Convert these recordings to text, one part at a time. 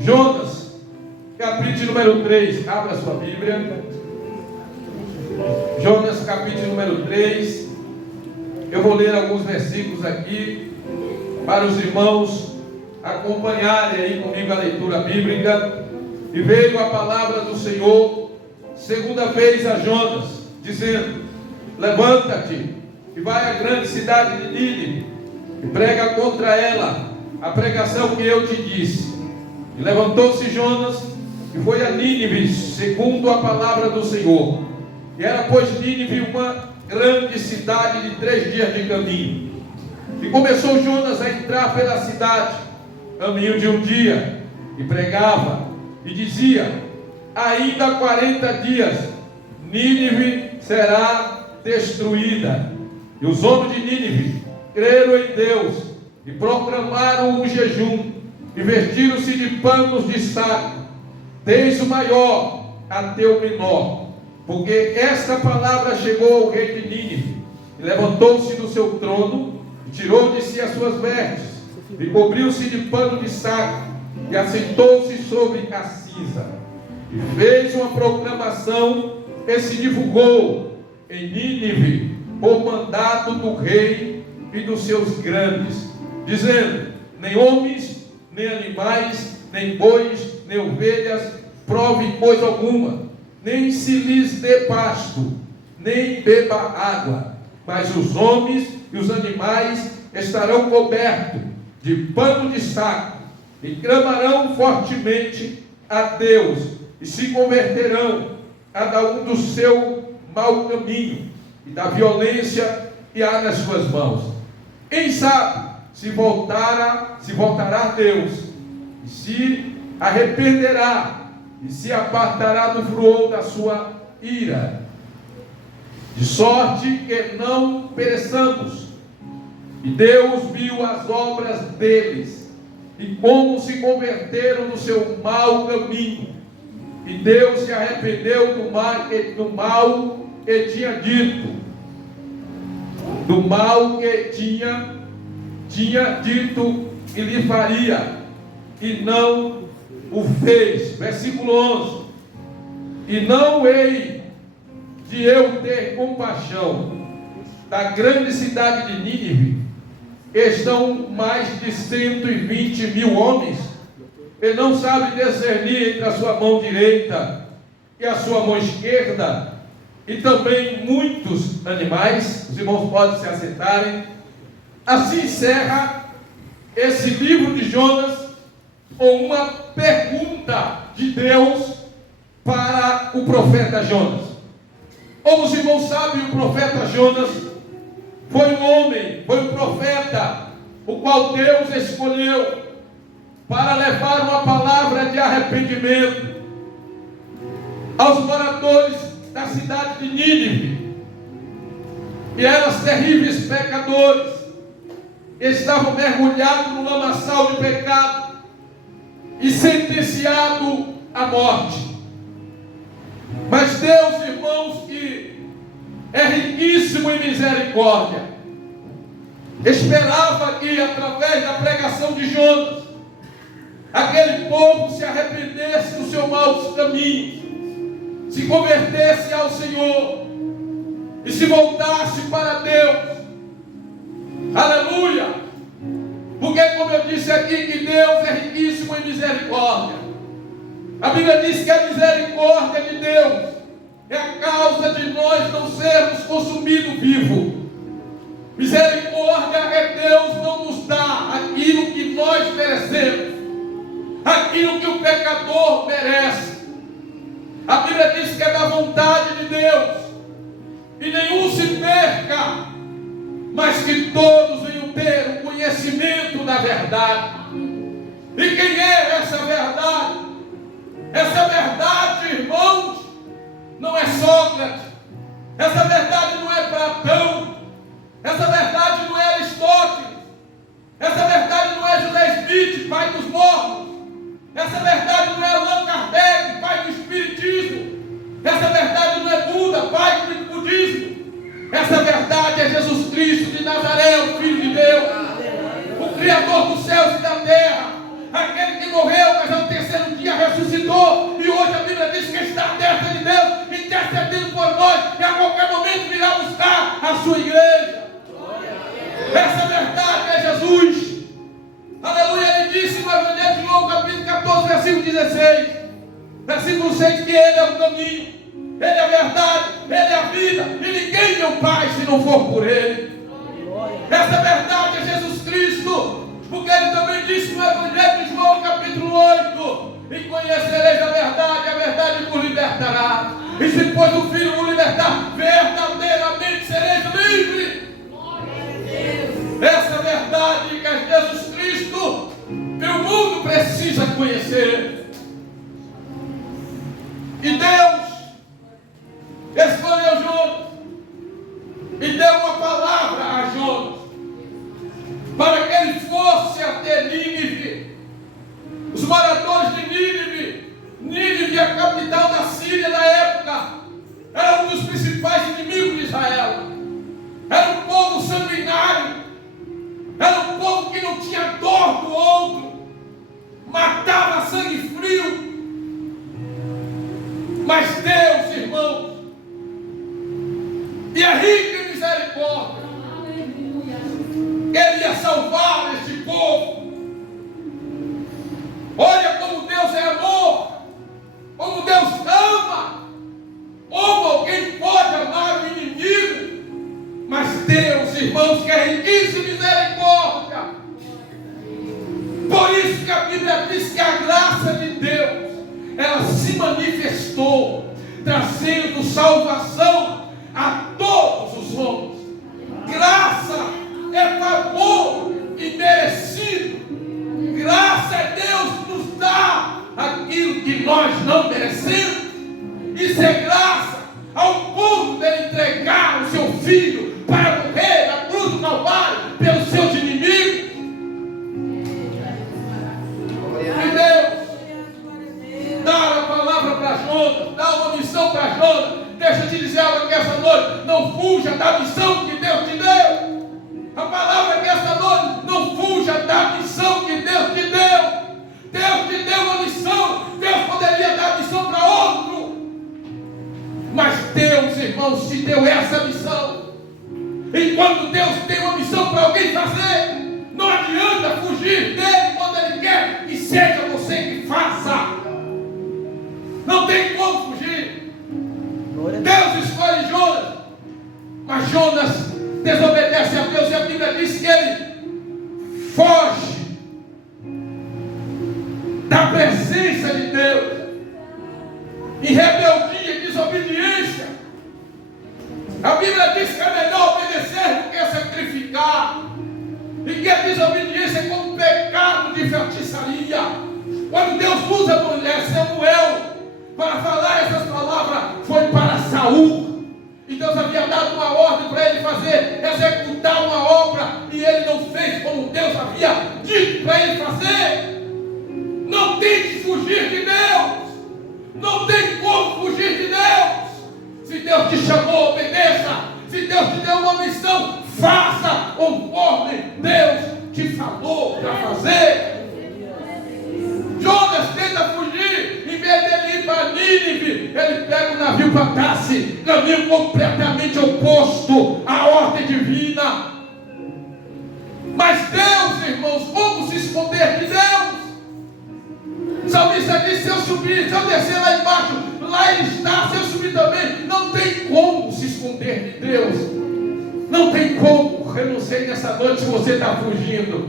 Jonas, capítulo número 3. Abra sua Bíblia. Jonas, capítulo número 3. Eu vou ler alguns versículos aqui para os irmãos acompanharem aí comigo a leitura bíblica. E veio a palavra do Senhor segunda vez a Jonas, dizendo: levanta-te e vai à grande cidade de Nínive e prega contra ela a pregação que eu te disse. E levantou-se Jonas e foi a Nínive, segundo a palavra do Senhor. E era, pois, Nínive uma grande cidade de 3 dias de caminho. E começou Jonas a entrar pela cidade, caminho de um dia, e pregava, e dizia: ainda 40 dias, Nínive será destruída. E os homens de Nínive creram em Deus, e proclamaram um jejum, e vestiram-se de panos de saco, desde o maior até o menor, porque esta palavra chegou ao rei de Nínive. E levantou-se do seu trono, e tirou de si as suas vestes, e cobriu-se de pano de saco, e assentou-se sobre a cinza, e fez uma proclamação, e se divulgou em Nínive, por mandato do rei e dos seus grandes, dizendo: nem homens, nem animais, nem bois, nem ovelhas provem coisa alguma, nem se lhes dê pasto, nem beba água, mas os homens e os animais estarão cobertos de pano de saco, e clamarão fortemente a Deus, e se converterão cada um do seu mau caminho e da violência que há nas suas mãos. Quem sabe se voltará a Deus, e se arrependerá, e se apartará do furor da sua ira, de sorte que não pereçamos. E Deus viu as obras deles, e como se converteram do seu mau caminho, e Deus se arrependeu do mal que tinha dito, do mal que tinha dito que lhe faria, e não o fez. Versículo 11: e não hei de eu ter compaixão da grande cidade de Nínive, estão mais de 120 mil homens, e não sabe discernir entre a sua mão direita e a sua mão esquerda, e também muitos animais. Os irmãos podem se assentarem. Assim encerra esse livro de Jonas com uma pergunta de Deus para o profeta Jonas. Como os irmãos sabem, o profeta Jonas foi um homem, foi um profeta, o qual Deus escolheu para levar uma palavra de arrependimento aos moradores da cidade de Nínive, que eram os terríveis pecadores, que estavam mergulhados no lamaçal de pecado e sentenciados à morte. Mas Deus, irmãos, que é riquíssimo em misericórdia, esperava que, através da pregação de Jonas, aquele povo se arrependesse dos seus maus caminhos, se convertesse ao Senhor e se voltasse para Deus. Aleluia! Porque, como eu disse aqui, que Deus é riquíssimo em misericórdia. A Bíblia diz que a misericórdia de Deus é a causa de nós não sermos consumidos vivos. Misericórdia é Deus não nos dar aquilo que nós merecemos, aquilo que o pecador merece. A Bíblia diz que é da vontade de Deus e nenhum se perca, mas que todos venham ter o conhecimento da verdade. E quem é essa verdade? Essa verdade, irmãos, não é Sócrates, essa verdade não é Platão, essa verdade não é Aristóteles, essa verdade não é José Smith, pai dos mortos, essa verdade não é Allan Kardec, pai do Espiritismo, essa verdade não é Buda, pai do Budismo, essa verdade é Jesus Cristo de Nazaré, o Filho de Deus, o Criador dos céus e da terra, aquele que morreu, mas ao terceiro Versículo 16, versículo 6, que Ele é o caminho, Ele é a verdade, Ele é a vida, e ninguém vê o Pai se não for por Ele. Essa verdade é Jesus Cristo, porque Ele também disse no Evangelho de João, capítulo 8, e conhecereis a verdade vos libertará. E se depois o Filho vos libertar, verdadeiramente sereis livres. Essa verdade que é Jesus Cristo, que o mundo precisa conhecer. E Deus escolheu Jonas e deu uma palavra a Jonas para que ele fosse até Nínive. Os moradores de Nínive, a capital da Síria na época, era um dos principais inimigos de Israel. Era um povo sanguinário, era um povo que não tinha dor do outro, matava a sangue frio. Mas Deus, irmãos, e é rico em misericórdia, Ele ia salvar este povo. Olha como Deus é amor, como Deus ama, como alguém pode amar o inimigo. Mas Deus, irmãos, que é riquíssimo em misericórdia. Por isso que a Bíblia diz que a graça de Deus, ela se manifestou, trazendo salvação a todos os homens. Graça é favor imerecido. Graça é Deus que nos dá aquilo que nós não merecemos. Isso é graça ao ponto dele entregar o seu filho para morrer na cruz do Calvário pelos seus inimigos. E Deus dá a palavra para Jonas, dá uma missão para Jonas. Deixa eu te dizer algo aqui essa noite: não fuja da missão que Deus te deu. A palavra aqui essa noite: não fuja da missão que Deus te deu. Deus te deu uma missão, Deus poderia dar a missão para outro, mas Deus, irmãos, te deu essa missão. E quando Deus tem uma missão para alguém fazer, não adianta fugir dele quando Ele quer que seja você que faça. Não tem como fugir. Deus escolhe Jonas, mas Jonas desobedece a Deus, e a Bíblia diz que ele foge da presença de Deus em rebeldia e desobediência. A Bíblia diz que é melhor obedecer do que sacrificar, e que a desobediência é como um pecado de feitiçaria. Quando Deus usa a mulher Samuel para falar essas palavras, foi para Saul, e Deus havia dado uma ordem para ele fazer, executar uma obra, e ele não fez como Deus havia dito para ele fazer. Não tente fugir de Deus, não tem como fugir de Deus. Se Deus te chamou, obedeça. Se Deus te deu uma missão, faça conforme Deus te falou para fazer. Jonas tenta fugir, em vez dele ir para Nínive, ele pega o navio para Tarsis, caminho completamente oposto à ordem divina. Mas Deus, irmãos, como se esconder de Deus? O salmista diz: se eu subir, se eu descer lá embaixo, lá Ele está, se eu subir também. Não tem como se esconder de Deus. Não tem como. Eu não sei nessa noite se você está fugindo,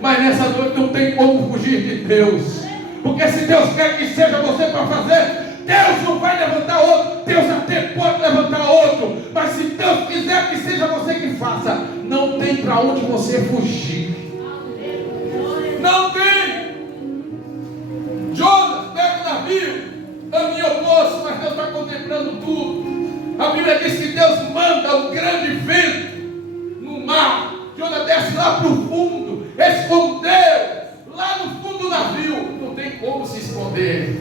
mas nessa noite não tem como fugir de Deus. Porque se Deus quer que seja você para fazer, Deus não vai levantar outro. Deus até pode levantar outro, mas se Deus quiser que seja você que faça, não tem para onde você fugir. Não tem. Jonas pega o navio, caminho oposto, mas Deus está contemplando tudo. A Bíblia diz que Deus manda um grande vento no mar. Jonas desce lá para o fundo, escondeu lá no fundo do navio. Não tem como se esconder.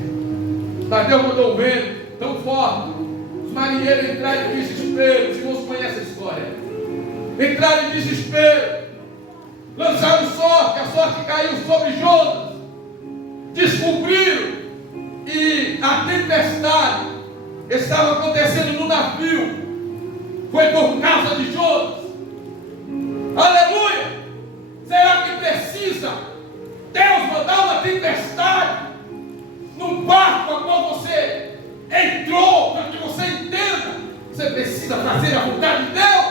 Mas Deus mandou um vento tão forte, os marinheiros entraram em desespero. Os irmãos conhecem a história. Entraram em desespero, lançaram sorte, a sorte caiu sobre Jonas. Descobriram e a tempestade estava acontecendo no navio. Foi por causa de Jonas. Aleluia! Será que precisa Deus mandar uma tempestade fazer a vontade de Deus.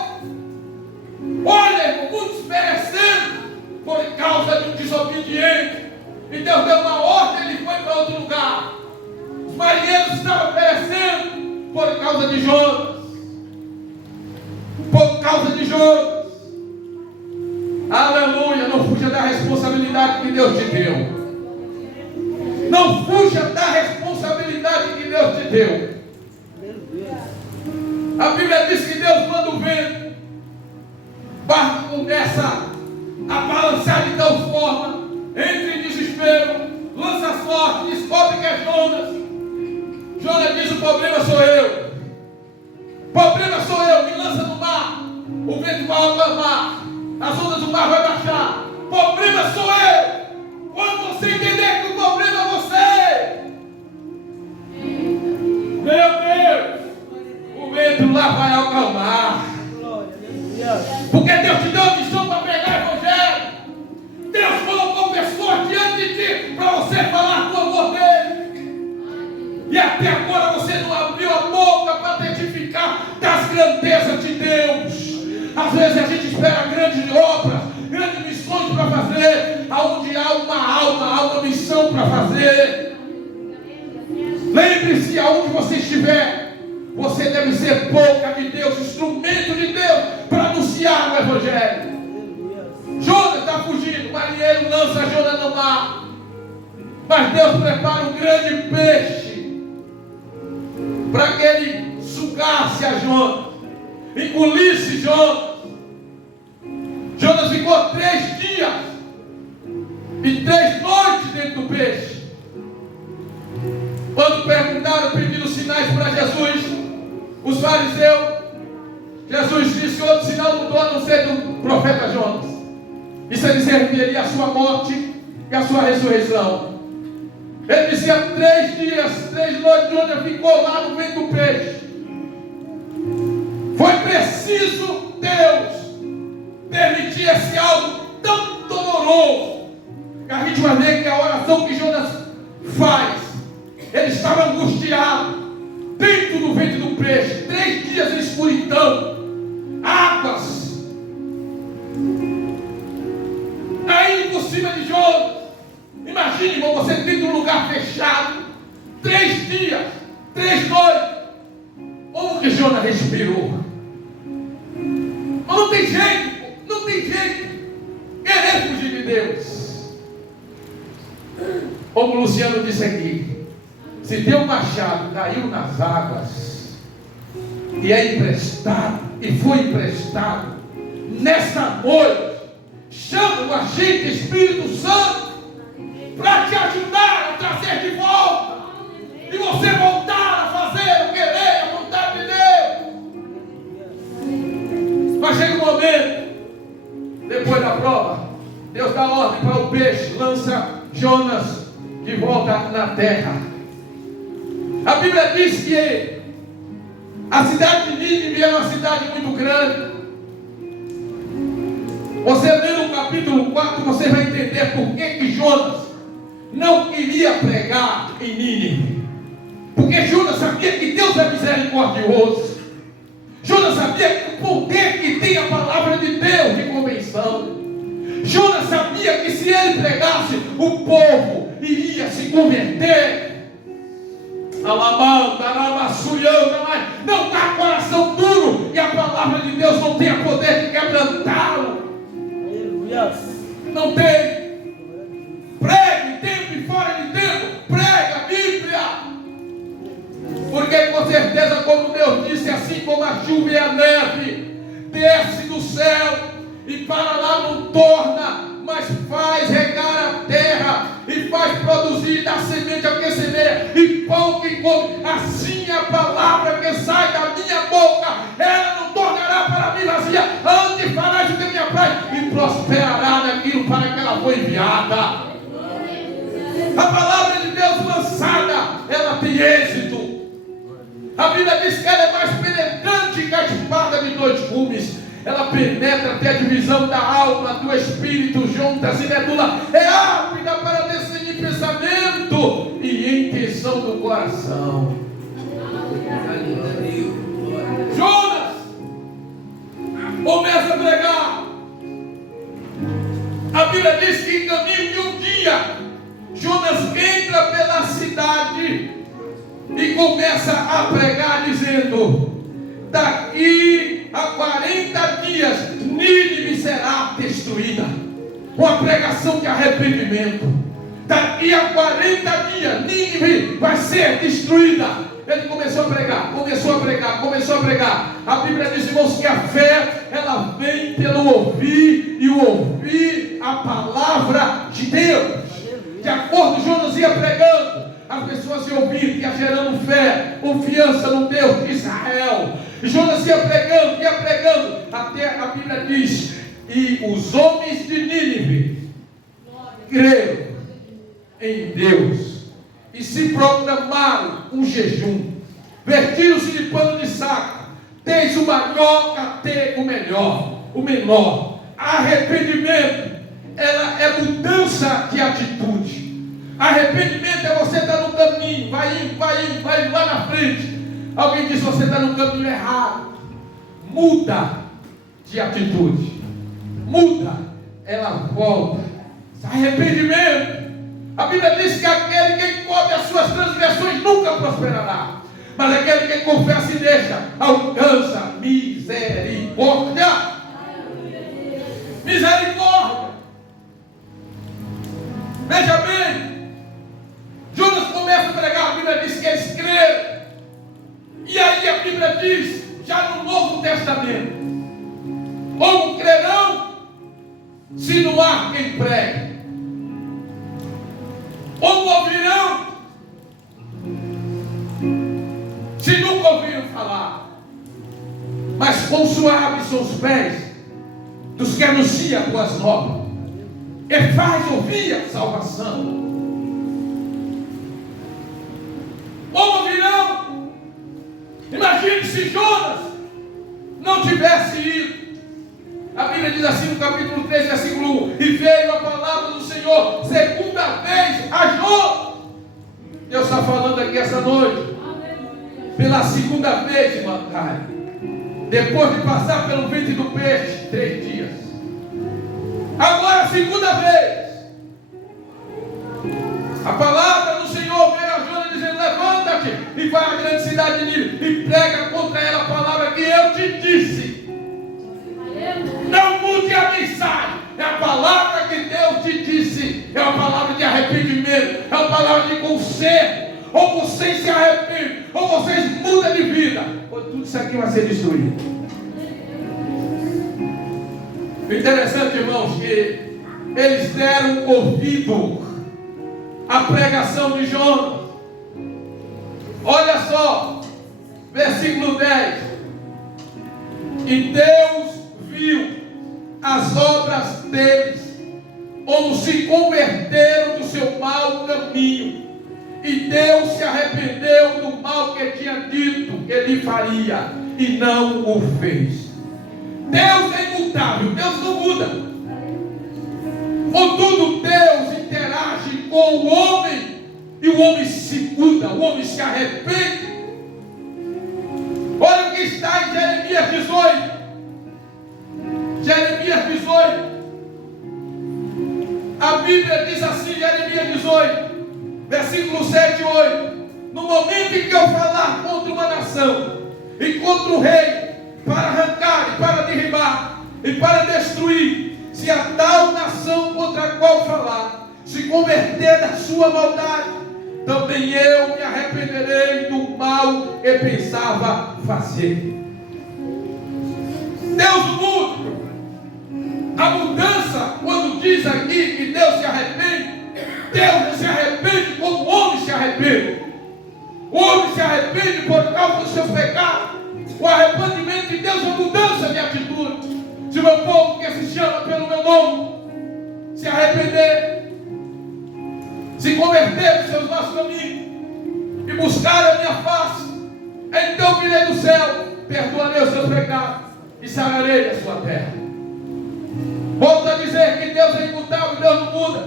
Olha, irmão, muitos perecendo por causa de um desobediente. E Deus deu uma ordem, ele foi para outro lugar. Os marinheiros estavam perecendo por causa de Jonas. Por causa de Jonas. Aleluia, não fuja da responsabilidade que Deus te deu. Não fuja da responsabilidade que Deus te deu. A Bíblia diz que Deus manda o vento, o barco começa a balançar de tal forma, entra em desespero, lança sorte, descobre que é Jonas. Jonas diz: o problema sou eu. O problema sou eu, me lança no mar. O vento vai acalmar, as ondas do mar vai baixar. O problema sou eu. Quando você entender que o problema é você, meu Deus, o vento lá vai acalmar. Porque Deus te deu a missão para pregar o Evangelho. Deus colocou pessoas diante de ti para você falar do amor dele. E até agora você não abriu a boca para testificar das grandezas de Deus. Às vezes a gente espera grandes obras, grandes missões para fazer, aonde há uma alma, há uma missão para fazer. Lembre-se, aonde você estiver, você deve ser boca de Deus, instrumento de Deus para anunciar o Evangelho. Jonas está fugindo, o marinheiro lança Jonas no mar, mas Deus prepara um grande peixe para que ele sugasse a Jonas, engolisse Jonas. Jonas ficou 3 dias e 3 noites dentro do peixe. Quando perguntaram, pediram sinais para Jesus, os fariseus, Jesus disse: outro sinal não dou a não ser do profeta Jonas. Isso ele se referiria à sua morte e à sua ressurreição. Ele dizia: 3 dias, 3 noites, Jonas ficou lá no meio do peixe. Foi preciso Deus permitir esse algo tão doloroso, que a gente vai ver que a oração que Jonas faz, ele estava angustiado dentro do ventre do peixe, 3 dias em escuridão, águas aí por cima de Jonas. Imagine, irmão, você dentro de um lugar fechado, 3 dias, 3 noites. Como que Jonas respirou? Mas não tem jeito. Não tem jeito. Querer fugir de Deus. Como o Luciano disse aqui, se teu machado caiu nas águas e é emprestado, e foi emprestado, nesta noite, chama o agente Espírito Santo para te ajudar a trazer de volta, e você voltar a fazer o querer, a vontade de Deus. Mas chega um momento, depois da prova, Deus dá ordem para o peixe, lança Jonas de volta na terra. A Bíblia diz que a cidade de Nínive era uma cidade muito grande. Você lendo o capítulo 4, você vai entender por que Jonas não queria pregar em Nínive. Porque Jonas sabia que Deus é misericordioso. Jonas sabia o poder que tem a palavra de Deus de convenção. Jonas sabia que se ele pregasse, o povo iria se converter. Não há coração duro e a palavra de Deus não tem o poder de quebrantá-lo. Não tem. Pregue, tempo e fora de tempo. Prega a Bíblia. Porque com certeza, como Deus disse, assim como a chuva e a neve desce do céu e para lá não torna, mas faz regar a terra e faz produzir da semente ao que semeia e pão que come, assim a palavra que sai da minha boca, ela não tornará para mim vazia, antes farás o que me apraz e prosperará naquilo para que ela foi enviada. A palavra de Deus lançada, ela tem êxito. A Bíblia diz que ela é mais penetrante que a espada de 2 gumes. Ela penetra até a divisão da alma, do espírito, juntas e medula. É rápida para discernir pensamento e intenção do coração. Jonas Bíblia diz que em caminho de um dia, Jonas entra pela cidade e começa a pregar dizendo: daqui a 40 dias Nínive será destruída. Uma pregação de arrependimento. Daqui a 40 dias Nínive vai ser destruída. Ele começou a pregar. A Bíblia diz, irmãos, que a fé, ela vem pelo ouvir, e o ouvir a palavra de Deus. De acordo, Jonas ia pregando, as pessoas iam ouvir, ia gerando fé, confiança no Deus de Israel. E Jonas ia pregando, até a Bíblia diz, e os homens de Nínive creram em Deus e se proclamaram um jejum, vestiram-se de pano de saco, desde o maior até o menor. Arrependimento, ela é mudança de atitude. Arrependimento é você estar no caminho, vai indo lá na frente. Alguém diz: você está no caminho errado. Muda de atitude. Muda, ela volta. Arrependimento. A Bíblia diz que aquele que encobre as suas transgressões nunca prosperará, mas aquele que confessa e deixa alcança misericórdia. Misericórdia. Veja bem, Jonas começa a pregar, a Bíblia diz que eles creram. E aí a Bíblia diz, já no Novo Testamento: como crerão se não há quem pregue? Como ouvirão se nunca ouviram falar? Mas quão suaves são os pés dos que anunciam boas novas, e faz ouvir a salvação. Como ouvirão? Imagine se Jonas não tivesse ido. A Bíblia diz assim no capítulo 3, versículo 1: e veio a palavra do Senhor segunda vez a Jonas. Deus está falando aqui essa noite. Pela segunda vez, irmã Karen, depois de passar pelo ventre do peixe 3 dias, agora a segunda vez, a palavra do Senhor veio a Jonas dizendo: levanta-te e vai à grande cidade de Nínive e prega contra ela a palavra que eu te disse. Não mude a mensagem. É a palavra que Deus te disse. É uma palavra de arrependimento. É uma palavra de conserto. Ou vocês se arrependem, ou vocês mudam de vida, ou tudo isso aqui vai ser destruído. O interessante, irmãos, que eles deram ouvido à pregação de Jonas. Olha só, versículo 10: e Deus viu as obras deles, como se converteram do seu mau caminho, e Deus se arrependeu do mal que tinha dito que ele faria, e não o fez. Deus é imutável, Deus não muda. Contudo, Deus interage com o homem, e o homem se muda, o homem se arrepende. Olha o que está em Jeremias 18. Jeremias 18. A Bíblia diz assim, Jeremias 18, versículo 7 e 8: no momento em que eu falar contra uma nação e contra o rei, para arrancar e para derribar e para destruir, se a tal nação contra a qual falar se converter da sua maldade, também eu me arrependerei do mal que pensava fazer. Deus muda. A mudança, quando diz aqui que Deus se arrepende, Deus não se arrepende como o homem se arrepende. O homem se arrepende por causa dos seus pecados. O arrependimento de Deus é mudança de atitude. Se o meu povo que se chama pelo meu nome se arrepender, se converter dos seus maus caminhos e buscar a minha face, então virei do céu, perdoarei os seus pecados e sararei a sua terra. Volto a dizer que Deus é imutável, Deus não muda.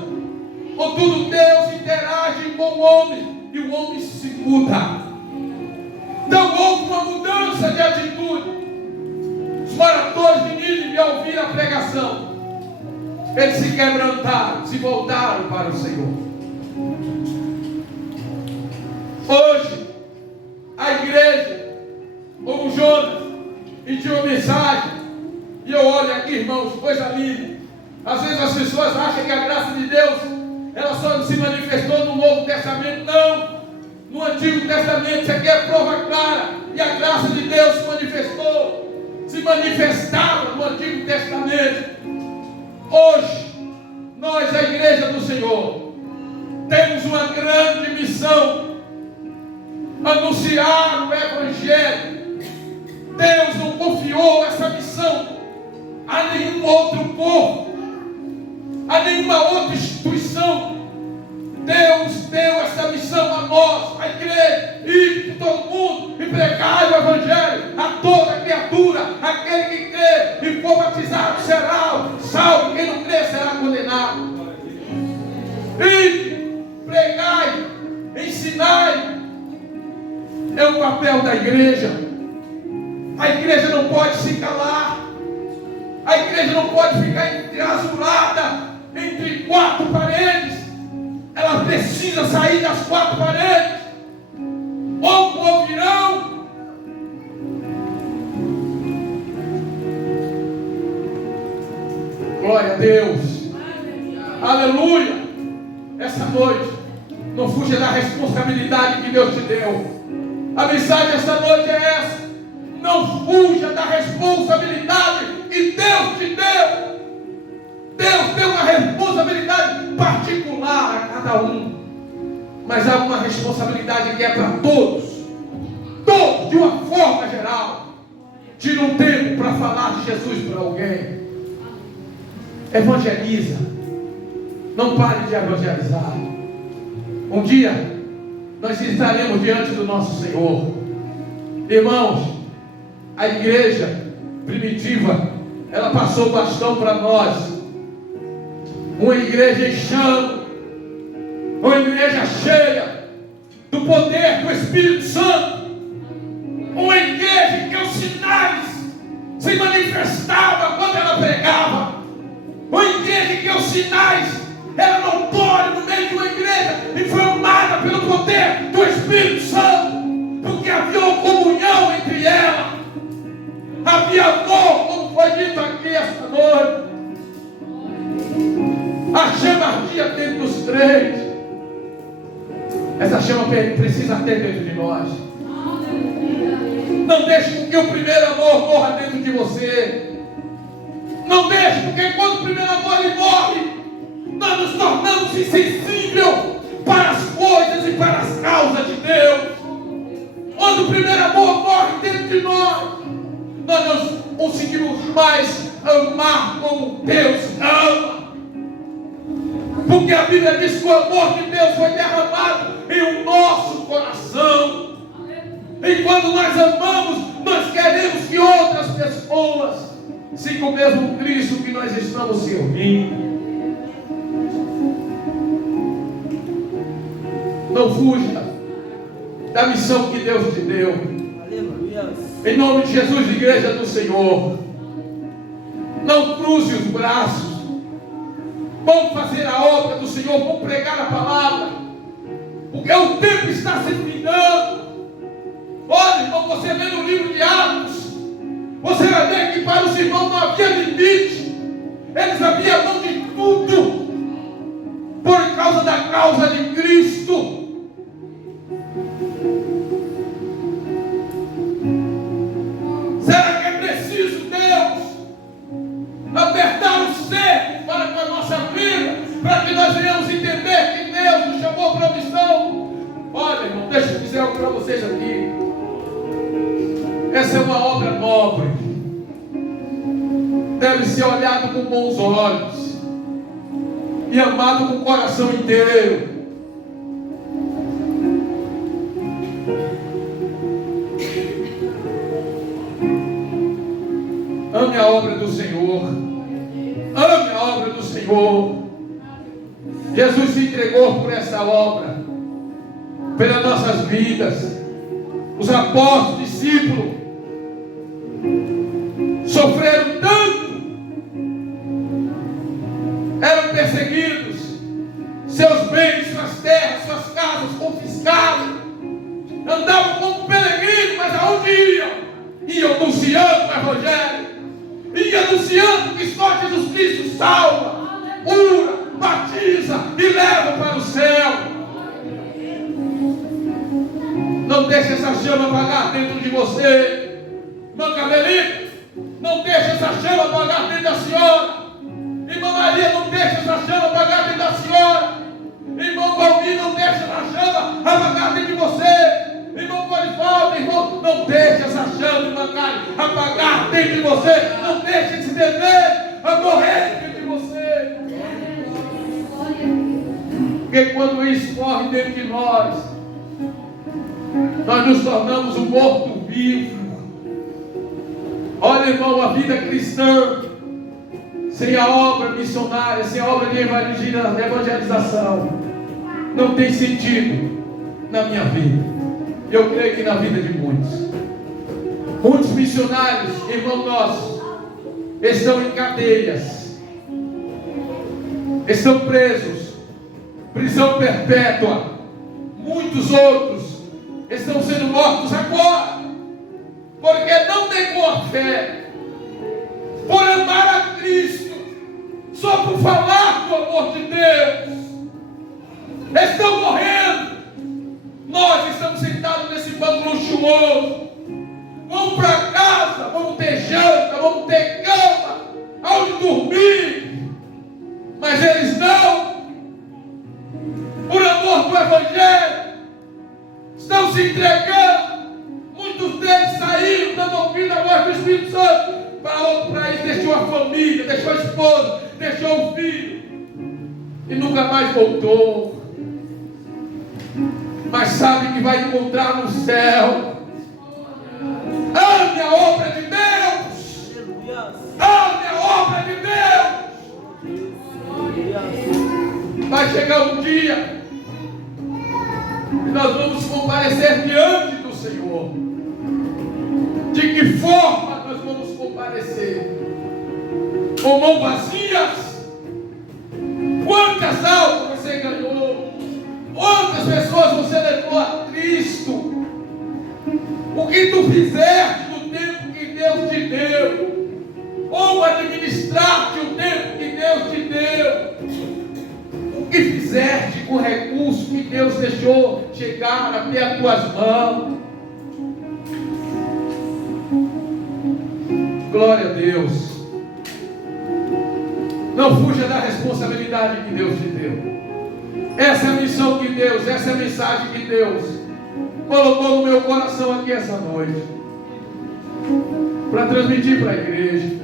Contudo, Deus interage com o homem e o homem se muda. Então houve uma mudança de atitude. Os moradores de Nínive, ao ouvir a pregação, Eles se quebrantaram, se voltaram para o Senhor. Hoje, a igreja, como Jonas, pediu uma mensagem, e eu olho aqui, irmãos, coisa linda. Às vezes as pessoas acham que a graça de Deus, ela só se manifestou no Novo Testamento. Não, no Antigo Testamento, isso aqui é prova clara, e a graça de Deus se manifestava no Antigo Testamento. Hoje, nós, a igreja do Senhor, temos uma grande missão: anunciar o Evangelho. Deus não confiou essa missão a nenhum outro povo, a nenhuma outra instituição. Deus deu essa missão a nós, a igreja, ir por todo mundo e pregar o Evangelho a toda criatura. Aquele que crê e for batizado será salvo, quem não crê será condenado. E pregai, ensinai, é o papel da igreja. A igreja não pode se calar, a igreja não pode ficar enclausurada entre quatro paredes. Ela precisa sair das quatro paredes. Ou ouvirão. Glória a Deus. Aleluia. Essa noite, não fuja da responsabilidade que Deus te deu. A mensagem essa noite é essa: não fuja da responsabilidade que Deus te deu. Deus deu uma responsabilidade particular a cada um, mas há uma responsabilidade que é para todos, de uma forma geral. Tira um tempo para falar de Jesus para alguém. Evangeliza. Não pare de evangelizar. Um dia nós estaremos diante do nosso Senhor. Irmãos, a igreja primitiva, ela passou o bastão para nós. Uma igreja em chama, uma igreja cheia do poder do Espírito Santo, uma igreja que os sinais se manifestavam quando ela pregava, uma igreja que os sinais eram notórios no meio de uma igreja inflamada pelo poder do Espírito Santo, porque havia uma comunhão entre elas, havia amor, como foi dito aqui esta noite. A chama ardia dentro dos três. Essa chama precisa ter dentro de nós. Não deixe que o primeiro amor morra dentro de você. Não deixe, porque quando o primeiro amor ele morre, nós nos tornamos insensíveis para as coisas e para as causas de Deus. Quando o primeiro amor morre dentro de nós, nós não conseguimos mais amar como Deus ama. Porque a Bíblia diz que o amor de Deus foi derramado em o nosso coração. E quando nós amamos, nós queremos que outras pessoas sigam o mesmo Cristo que nós estamos servindo. Não fuja da missão que Deus te deu. Aleluia. Em nome de Jesus, igreja do Senhor, não cruze os braços. Vamos fazer a obra do Senhor, vamos pregar a palavra, porque o tempo está se findando. Olha, irmão, você lê no livro de Atos, você vai ver que para os irmãos não havia limite, eles abriam mão de tudo, por causa da causa de Cristo. Será que é preciso Deus apertar o cerco para com a nossa vida, para que nós venhamos entender que Deus nos chamou para a missão? Olha, irmão, deixa eu dizer algo para vocês aqui. Essa é uma obra nobre, deve ser olhado com bons olhos e amado com o coração inteiro. Ame a obra do Senhor. Ame a obra do Senhor. Jesus se entregou por essa obra, pelas nossas vidas. Os apóstolos, discípulos, sofreram tanto perseguidos, seus bens, suas terras, suas casas confiscadas, andavam como peregrinos, mas aonde iam? Iam anunciando o Evangelho, iam anunciando que só Jesus Cristo salva, cura, batiza e leva para o céu. Não deixe essa chama apagar dentro de você, irmã Carmelita. Não deixe essa chama apagar dentro da senhora. Irmã Maria, não deixe essa chama apagar dentro da senhora. Irmão Valdir, não deixe essa chama apagar dentro de você. Irmão Polivaldo, irmão, não deixe essa chama, irmã Karen, apagar dentro de você. Não deixe esse desejo a morrer dentro de você. Porque quando isso morre dentro de nós nos tornamos um morto vivo. Olha, irmão, a vida cristã sem a obra missionária, sem a obra de evangelização, não tem sentido na minha vida. Eu creio que na vida de muitos. Muitos missionários, irmão nossos, estão em cadeias, estão presos, prisão perpétua. Muitos outros estão sendo mortos agora, porque não negou a fé, por amar a Cristo, só por falar do amor de Deus, estão morrendo. Nós estamos sentados nesse banco luxuoso, vamos para casa, vamos ter janta, vamos ter cama, aonde dormir, mas eles não, por amor do Evangelho, estão se entregando. Muitos deles saíram dando ouvido à voz do Espírito Santo para outro país, deixou a família, deixou a esposa, deixou o filho e nunca mais voltou. Mas sabe que vai encontrar no céu. Ame a obra de Deus, ame a obra de Deus. Vai chegar um dia e nós vamos comparecer diante do Senhor. De que forma nós vamos comparecer? Com mãos vazias? Quantas almas você ganhou? Quantas pessoas você levou a Cristo? O que tu fizeste no tempo que Deus te deu? Como administraste o tempo que Deus te deu? O que fizeste com o recurso que Deus deixou chegar até as tuas mãos? Glória a Deus. Não fuja da responsabilidade que Deus te deu. Essa é a missão que Deus, essa é a mensagem que Deus colocou no meu coração aqui essa noite, para transmitir para a igreja.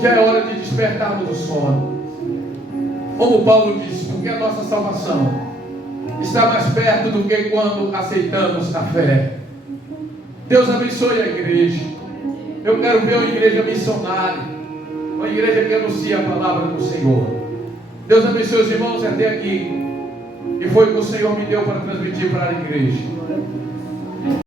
Já é hora de despertarmos do sono. Como Paulo disse, porque a nossa salvação está mais perto do que quando aceitamos a fé. Deus abençoe a igreja. Eu quero ver uma igreja missionária, uma igreja que anuncia a palavra do Senhor. Deus abençoe os irmãos até aqui. E foi o que o Senhor me deu para transmitir para a igreja.